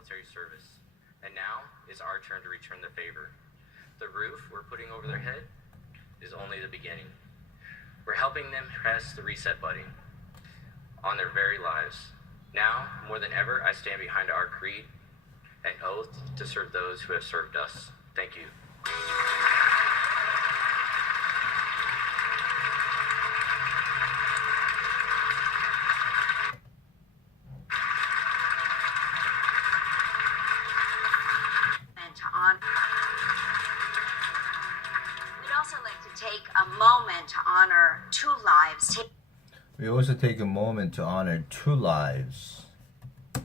military service. And now it's our turn to return the favor. The roof we're putting over their head is only the beginning. We're helping them press the reset button on their very lives. Now, more than ever, I stand behind our creed, an oath to serve those who have served us. Thank you. And to honor. We'd also like to take a moment to honor two lives. We also take a moment to honor two lives. We'd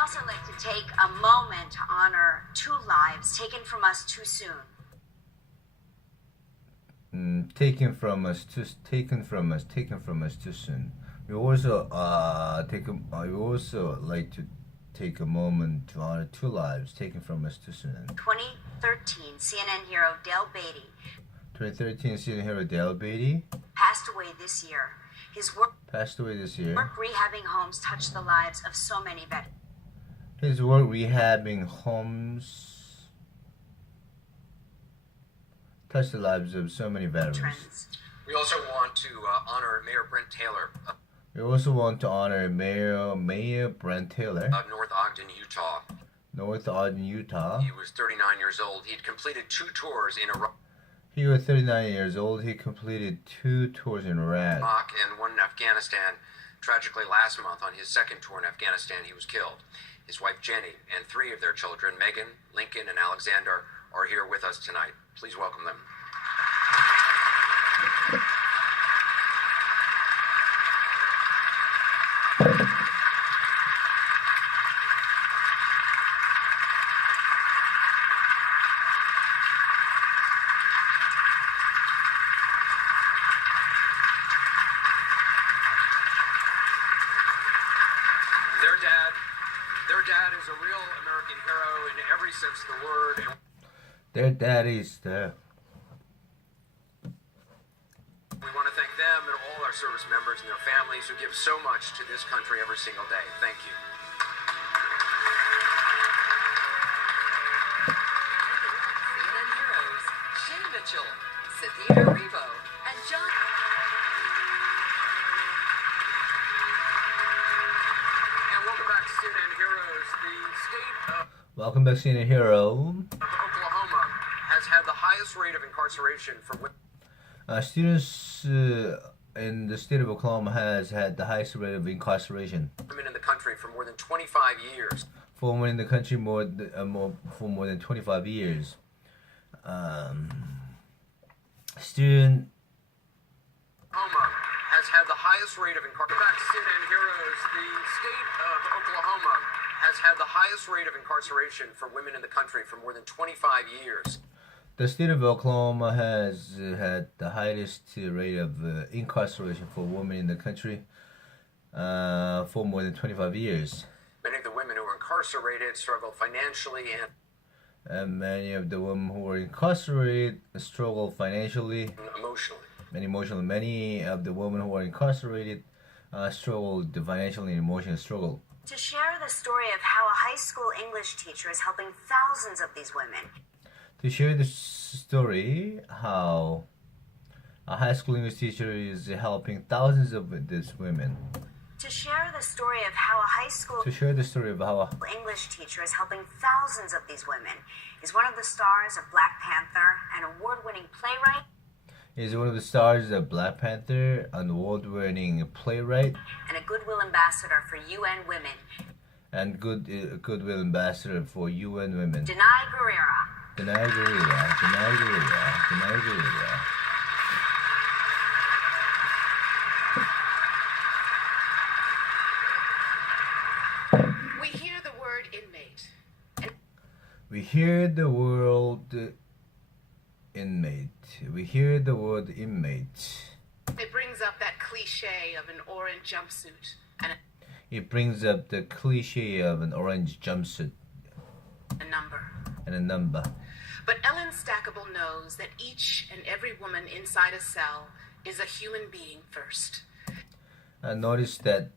also like to take a moment to honor two lives taken from us too soon. Taken from us too soon. We also like to take a moment to honor two lives taken from us too soon. 2013 CNN hero Dale Beatty 2013 CNN hero Dale Beatty passed away this year. His work rehabbing homes touched the lives of so many veterans. His work rehabbing homes touched the lives of so many veterans. We also want to honor Mayor Brent Taylor. We also want to honor Mayor Brent Taylor Of North Ogden, Utah. North Ogden, Utah. He was 39 years old. He'd completed 2 tours in Iraq. He was 39 years old. He completed 2 tours in Iraq And 1 in Afghanistan. Tragically, last month on his 2nd tour in Afghanistan, he was killed. His wife Jenny and 3 of their children, Megan, Lincoln, and Alexander, are here with us tonight. Please welcome them. Their dad is a real American hero in every sense of the word. Their daddy's there. We want to thank them and all our service members and their families who give so much to this country every single day. Thank you. CNN heroes Shay Mitchell, Cynthia Erivo, and John. And welcome back, CNN heroes. The state of Welcome back, CNN Hero. Oklahoma has had the highest rate of incarceration for women. Students in the state of Oklahoma has had the highest rate of incarceration Women in the country for more than 25 years. for women in the country for more than 25 years. Student Oklahoma has had the highest rate of incarceration. Back to CNN heroes. The state of Oklahoma has had the highest rate of incarceration for women in the country for more than 25 years. The state of Oklahoma has had the highest rate of incarceration for women in the country for more than 25 years. Many of the women who were incarcerated struggled financially And many of the women who were incarcerated struggle financially and emotionally. and emotionally. Many of the women who were incarcerated struggled financially and emotionally struggle. To share the story of how a high school English teacher is helping thousands of these women. To share the story how a high school English teacher is helping thousands of these women. To share the story of how a high school To share the story of how a English teacher is helping thousands of these women is one of the stars of Black Panther, an award-winning playwright, is one of the stars of Black Panther, an award-winning playwright, and a goodwill ambassador for UN Women. and goodwill ambassador for UN Women. Denai Guerrera. Denai Guerrera, Denai Guerrera, Denai Guerrera. We hear the word inmate. We hear the word inmate. We hear the word inmate. It brings up that cliche of an orange jumpsuit and It brings up the cliche of an orange jumpsuit a number. and a number. But Ellen Stackable knows that each and every woman inside a cell is a human being first. Notice that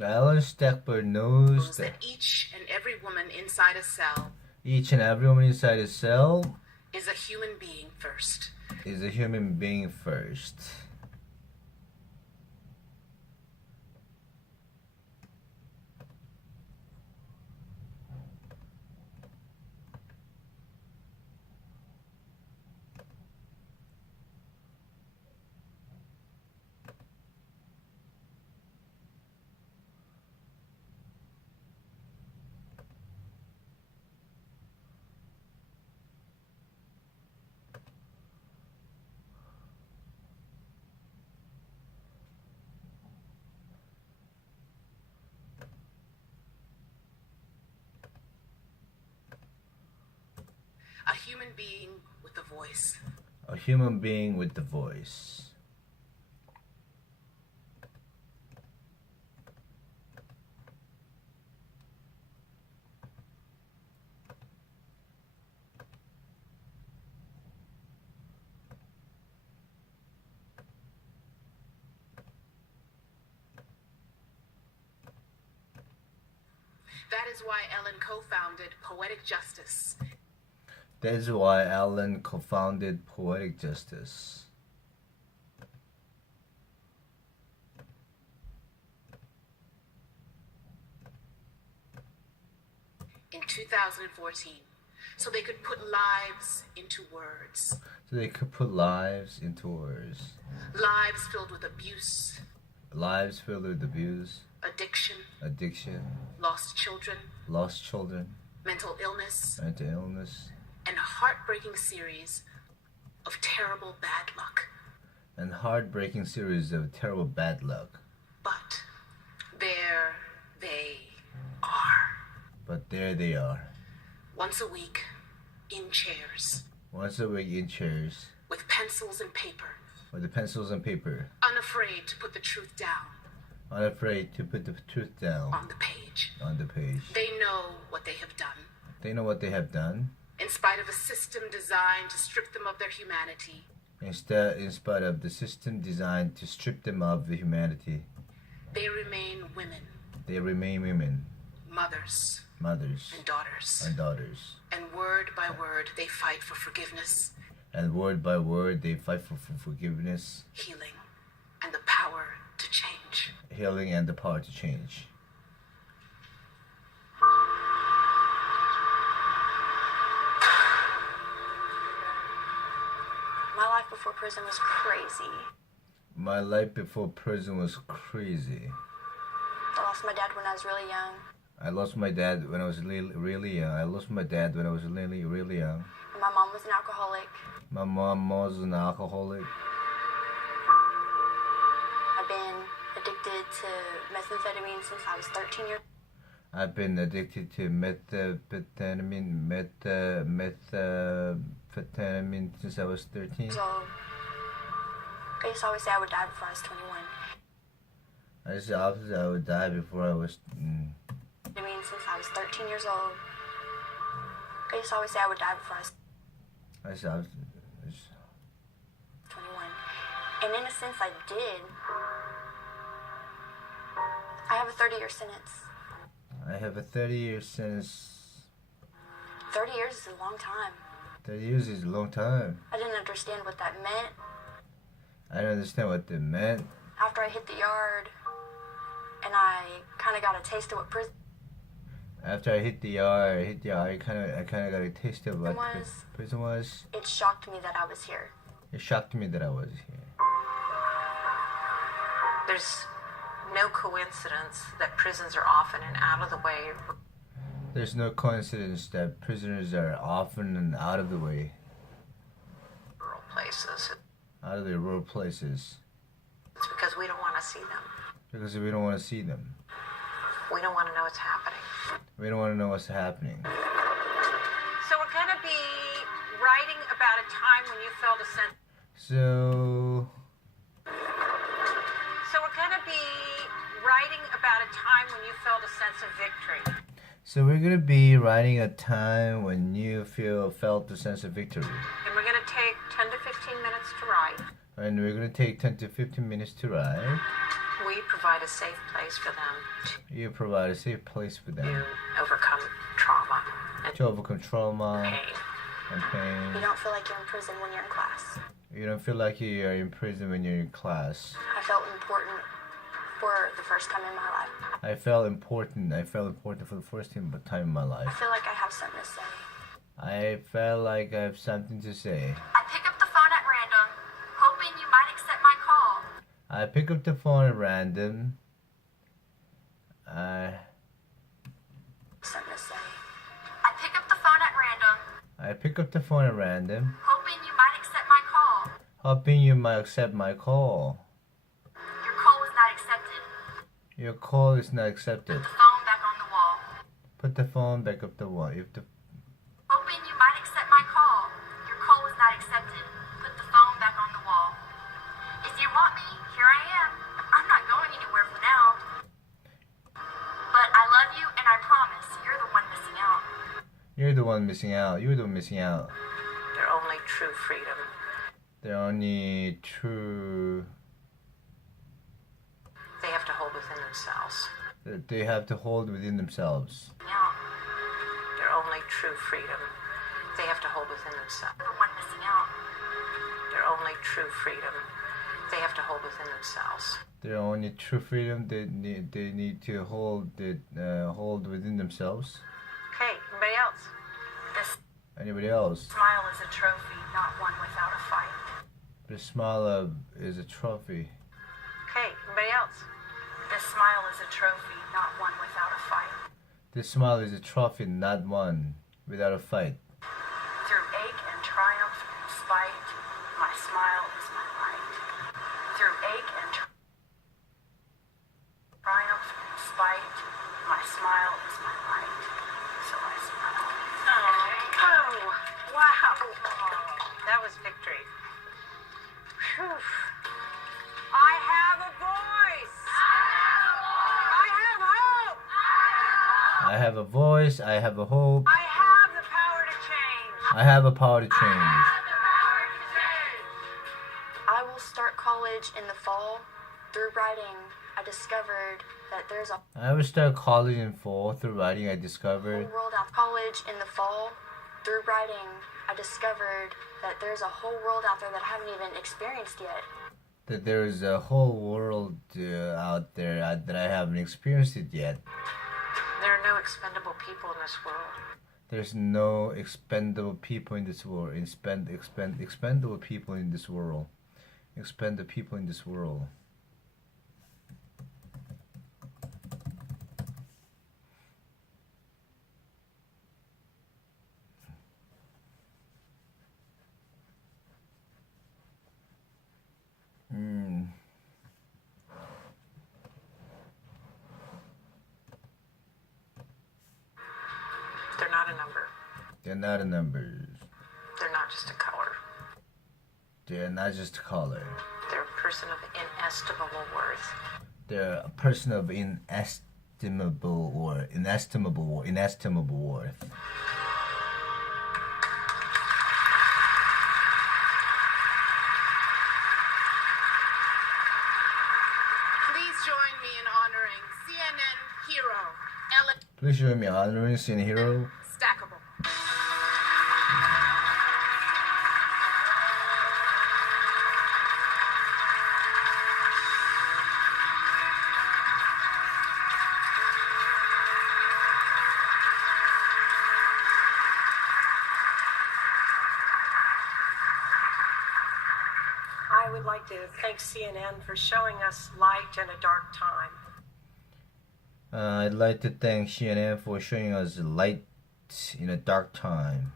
Alan Stackpole knows that that each and every woman inside a cell each and every woman inside a cell is a human being first. is a human being first. A human being with a voice. A human being with the voice. That is why Ellen co-founded Poetic Justice. That is why Alan co-founded Poetic Justice. In 2014, so they could put lives into words. So they could put lives into words. Lives filled with abuse, Lives filled with abuse, addiction, addiction, lost children, lost children, mental illness, mental illness, and a heartbreaking series of terrible bad luck. and heartbreaking series of terrible bad luck. But there they are, But there they are, once a week, in chairs, once a week in chairs, with pencils and paper, with the pencils and paper, unafraid to put the truth down unafraid to put the truth down on the page. on the page. They know what they have done. They know what they have done. In spite of a system designed to strip them of their humanity, Instead, in spite of the system designed to strip them of the humanity, they remain women, they remain women, mothers, mothers, and daughters. and daughters. And word by word, they fight for forgiveness, And word by word, they fight for forgiveness, healing, and the power to change. healing, and the power to change. My life before prison was crazy. My life before prison was crazy. I lost my dad when I was really young. I lost my dad when I was really young. I lost my dad when I was really young. And my mom was an alcoholic. My mom was an alcoholic. I've been addicted to methamphetamine since I was 13 years I've been addicted to methamphetamine since I was 13. old. I used to always say I would die before I was 21. I just opposite I would die before I was. Since I was 13 years old. I used to always say I would die before I was I just opposite. 21. And in a sense, I did. I have a 30-year sentence. I have a 30-year sentence. 30 years is a long time. 30 years is a long time. I didn't understand what that meant. I don't understand what that meant. After I hit the yard, and I kind of got a taste of what prison After I hit the yard, I kind of got a taste of what was. prison was. It shocked me that I was here. It shocked me that I was here. There's no coincidence that prisons are often an out of the way There's no coincidence that prisoners are often and out of the way, rural places. out of the rural places, It's because we don't want to see them. because we don't want to see them. We don't want to know what's happening. We don't want to know what's happening. So we're going to be writing about a time when you felt a sense. So We're going to be writing about a time when you felt a sense of victory. So we're gonna be writing a time when you felt the sense of victory, And we're going to take 10 to 15 minutes to write. and we're gonna take 10 to 15 minutes to write. We provide provide a safe place for them You provide a safe place for them to overcome trauma and to overcome trauma pain. and pain. You don't feel like you're in prison when you're in class. You don't feel like you are in prison when you're in class. I felt important for the first time in my life. I felt important. I felt important for the first time in my I life. feel like I have something to say. I felt like I have something to say. I pick up the phone at random, hoping you might accept my call. I pick up the phone at random. Something to say. I pick up the phone at random, I pick up the phone at random, hoping you might accept my call. hoping you might accept my call. Your call was not accepted. Your call is not accepted. The phone back on the wall. Put the phone back up the wall. If the Hoping you might accept my call. Your call was not accepted. Put the phone back on the wall. If you want me, here I am. I'm not going anywhere for now. But I love you and I promise you're the one missing out. You're the one missing out. You're the one missing out. Their only true freedom The only true they have to hold within themselves. that they have to hold within themselves. Out. Their only true freedom they have to hold within themselves. You're the one missing out. Their only true freedom they have to hold within themselves. Their only true freedom they need to hold within themselves. Okay, anybody else? This Anybody else? smile is a trophy, not one without a fight. The smile is a trophy. Okay, anybody else? This smile is a trophy, not one without a fight. This smile is a trophy, not one without a fight. Through ache and triumph and spite, my smile is my light. Through ache and triumph and spite, my smile is my light. So I smile. Oh, wow. That was victory. Whew. I have a voice. I have hope. I have a voice, I have a hope, I have the power to change. I have a power to change. I will start college in the fall. Through writing, I discovered that there's a I will start college in fall. Through writing, I whole discovered world out. College in the fall. Through writing, I discovered that there's a whole world out there that I haven't even experienced yet. that there is a whole world out there that I haven't experienced it yet. There are no expendable people in this world. There's no expendable people in this world. Expendable people in this world. Expend the people in this world. They're not a number. They're not a number. They're not just a color. They're not just a color. They're a person of inestimable worth. They're a person of inestimable worth. Please join me in honoring CNN hero Ellen Please join me honoring CNN hero Stackable. I would like to thank CNN for showing us light in a dark time. I'd like to thank CNN for showing us light in a dark time.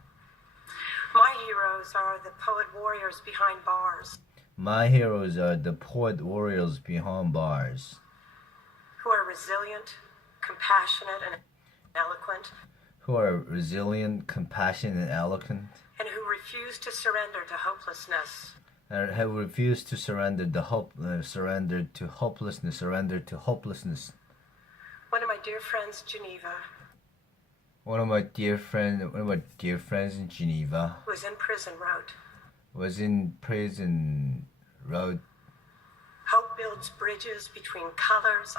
My heroes are the poet warriors behind bars My heroes are the poet warriors behind bars, who are resilient, compassionate, and eloquent, who are resilient, compassionate, and eloquent, and who refuse to surrender to hopelessness. and have refused to surrender to hopelessness. One of my dear friends, Geneva, One of my dear friends in Geneva who was in prison, wrote, was in prison, wrote, Hope builds bridges between colors,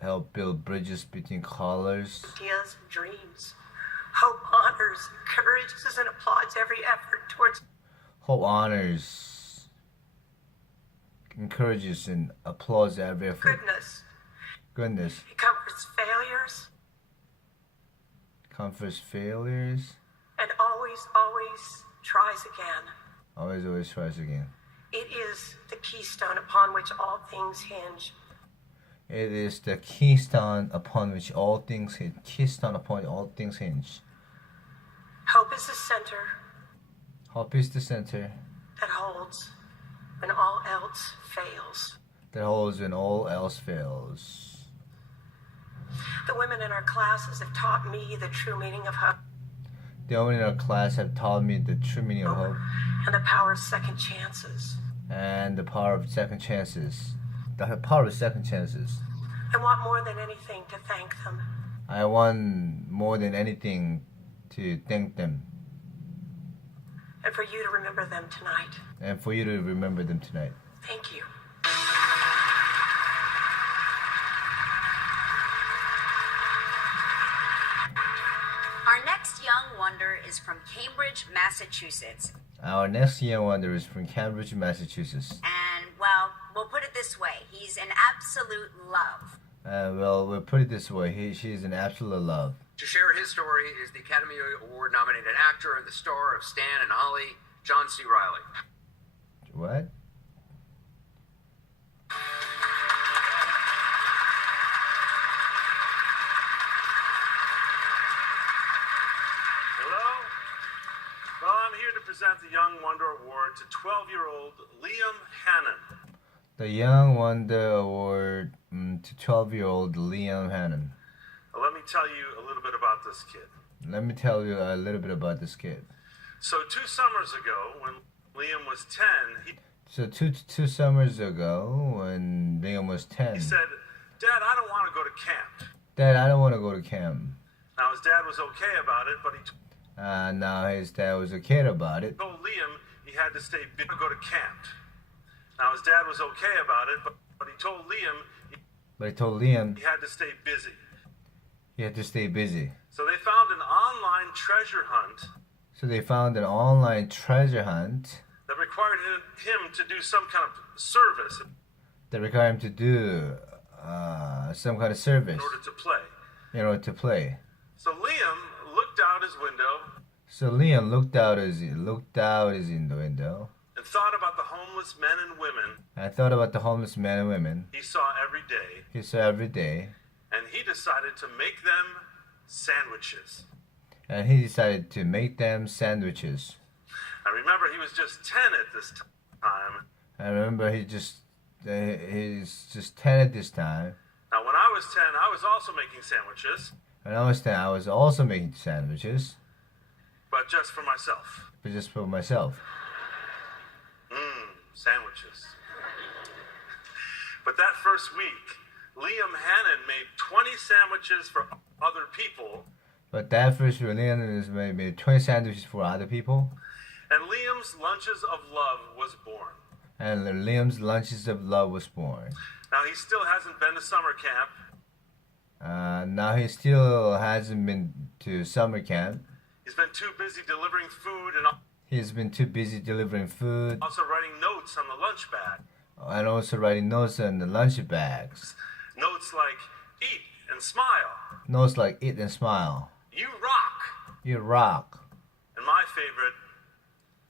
Help build bridges between colors. ideas, and dreams. Hope honors, encourages, and applauds every effort towards Hope honors, encourages, and applauds every effort. goodness. Goodness. It comforts failures Comforts failures. and always tries again. Always tries again. It is the keystone upon which all things hinge. It is the keystone upon which all things hinge. Keystone upon all things hinge. Hope is the center Hope is the center that holds when all else fails. that holds when all else fails. The women in our classes have taught me the true meaning of hope The women in our class have taught me the true meaning of hope and the power of second chances. and the power of second chances. The power of second chances. I want more than anything to thank them. I want more than anything to thank them And for you to remember them tonight. and for you to remember them tonight. Thank you. Our next young wonder is from Cambridge, Massachusetts. Our next young wonder is from Cambridge, Massachusetts. And, well, we'll put it this way, he's an absolute love. Well, we'll put it this way. She is an absolute love. To share his story is the Academy Award nominated actor and the star of Stan and Ollie, John C. Reilly. What? Hello? Well, I'm here to present the Young Wonder Award to 12-year-old Liam Hannon. The Young Wonder Award to 12-year-old Liam Hannon. Now, let me tell you a little bit about this kid. Let me tell you a little bit about this kid. So 2 summers ago, when Liam was 10, So two summers ago, when Liam was 10, he said, "Dad, I don't want to go to camp." Dad, I don't want to go to camp. Now, his dad was okay about it, but he Now his dad was okay about it, told Liam he had to stay busy to go to camp. Now, his dad was okay about it, but he told Liam but he told Liam he had to stay busy. he had to stay busy. So they found an online treasure hunt So they found an online treasure hunt that required him to do some kind of service that required him to do some kind of service in order to play. in order to play. So Liam looked out his window So Liam looked out in the window and thought about the homeless men and women and thought about the homeless men and women he saw every day, he saw every day, and he decided to make them sandwiches. and he decided to make them sandwiches. I remember he was just 10 at this time. I remember he's just 10 at this time. Now, when I was 10, I was also making sandwiches, When I was 10, I was also making sandwiches, but just for myself. but just for myself. Sandwiches. But that first week, Liam Hannon made 20 sandwiches for other people, But that first Liam is maybe 20 sandwiches for other people, and Liam's Lunches of Love was born. and Liam's Lunches of Love was born. Now, he still hasn't been to summer camp, Now he still hasn't been to summer camp. he's been too busy delivering food and He's been too busy delivering food also writing notes on the lunch bag. and also writing notes on the lunch bags. Notes like, eat and smile, Notes like eat and smile. you rock, You rock. and my favorite,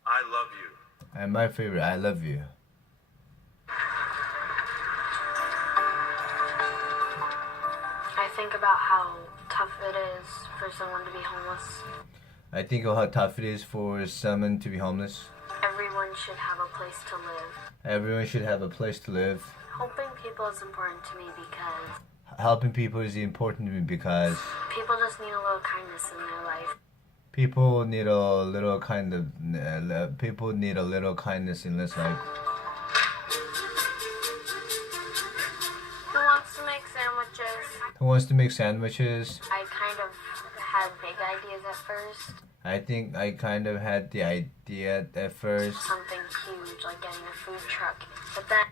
I love you. And my favorite, I love you. I think about how tough it is for someone to be homeless. I think of how tough it is for someone to be homeless. Everyone should have a place to live. Everyone should have a place to live. Helping people is important to me because Helping people is important to me because people just need a little kindness in their life. people need a little kindness in this life. Who wants to make sandwiches? Who wants to make sandwiches? I kind of had big ideas at first. I think I kind of had the idea at first. Something huge like getting a food truck. But then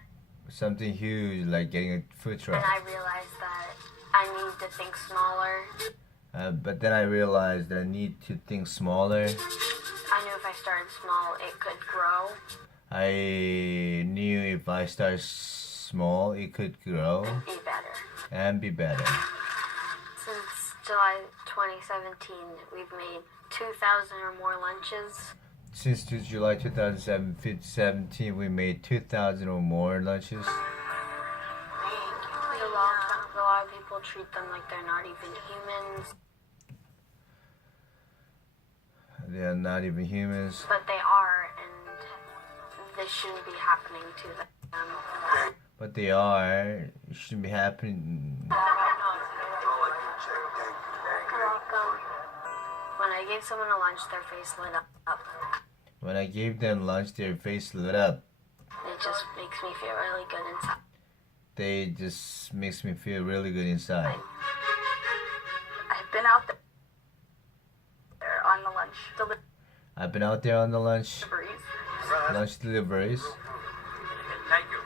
Something huge like getting a food truck. I realized that I need to think smaller. But then I realized that I need to think smaller. I knew if I started small, it could grow. I knew if I start small, it could grow Be better. and be better. Since July 2017, we've made 2,000 or more lunches. Since July 2017, we made 2,000 or more lunches. A lot of people treat them like they're not even humans, They are not even humans, but they are, and this shouldn't be happening to them. but they are. It shouldn't be happening. You're welcome. When I gave someone a lunch, their face lit up. When I gave them lunch, their face lit up. It just makes me feel really good inside. They just makes me feel really good inside. I've been out there on the lunch I've been out there on the lunch deliveries. Thank you.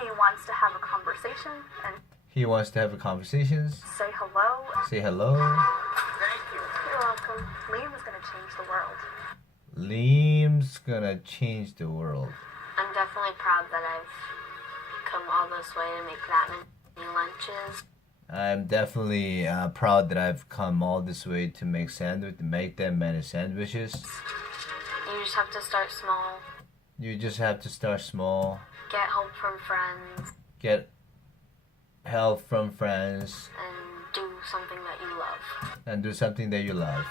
He wants to have a conversation and He wants to have a conversations, say hello. say hello. You're welcome. Liam is going to change the world. Liam's gonna change the world. I'm definitely proud that I've come all this way to make that many lunches. I'm definitely proud that I've come all this way to make that many sandwiches. You just have to start small. You just have to start small, Get help from friends get help from friends, and do something that you love. and do something that you love.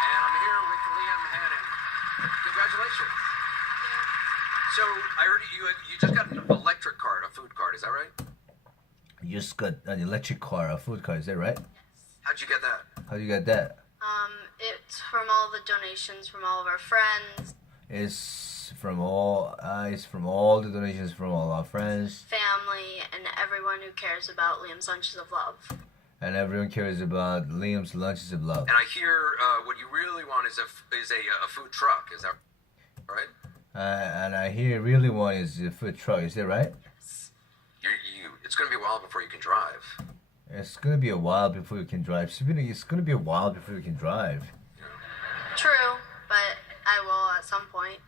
And I'm here with Liam Hannon. Congratulations. So I heard you just got an electric card, a food card. Is that right? You just got an electric car, a food car, is that right? How'd you get that? How you got that? It's from all the donations from all of our friends, It's from all the donations from all our friends, family, and everyone who cares about Liam's Lunches of Love. and everyone cares about Liam's Lunches of Love. And I hear what you really want is a food truck. Is that right? And I hear really one is a food truck, is that right? It's going to be a while before you can drive. It's gonna be a while before you can drive. It's gonna be a while before you can drive. True, but I will at some point.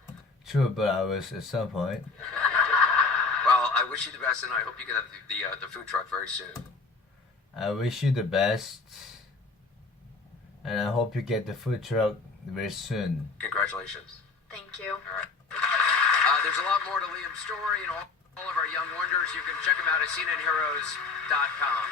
True, but I was at some point. Well, I wish you the best, and I hope you get the food truck very soon. I wish you the best, and I hope you get the food truck very soon. Congratulations. Thank you. All right. There's a lot more to Liam's story and all of our young wonders. You can check them out at cnnheroes.com.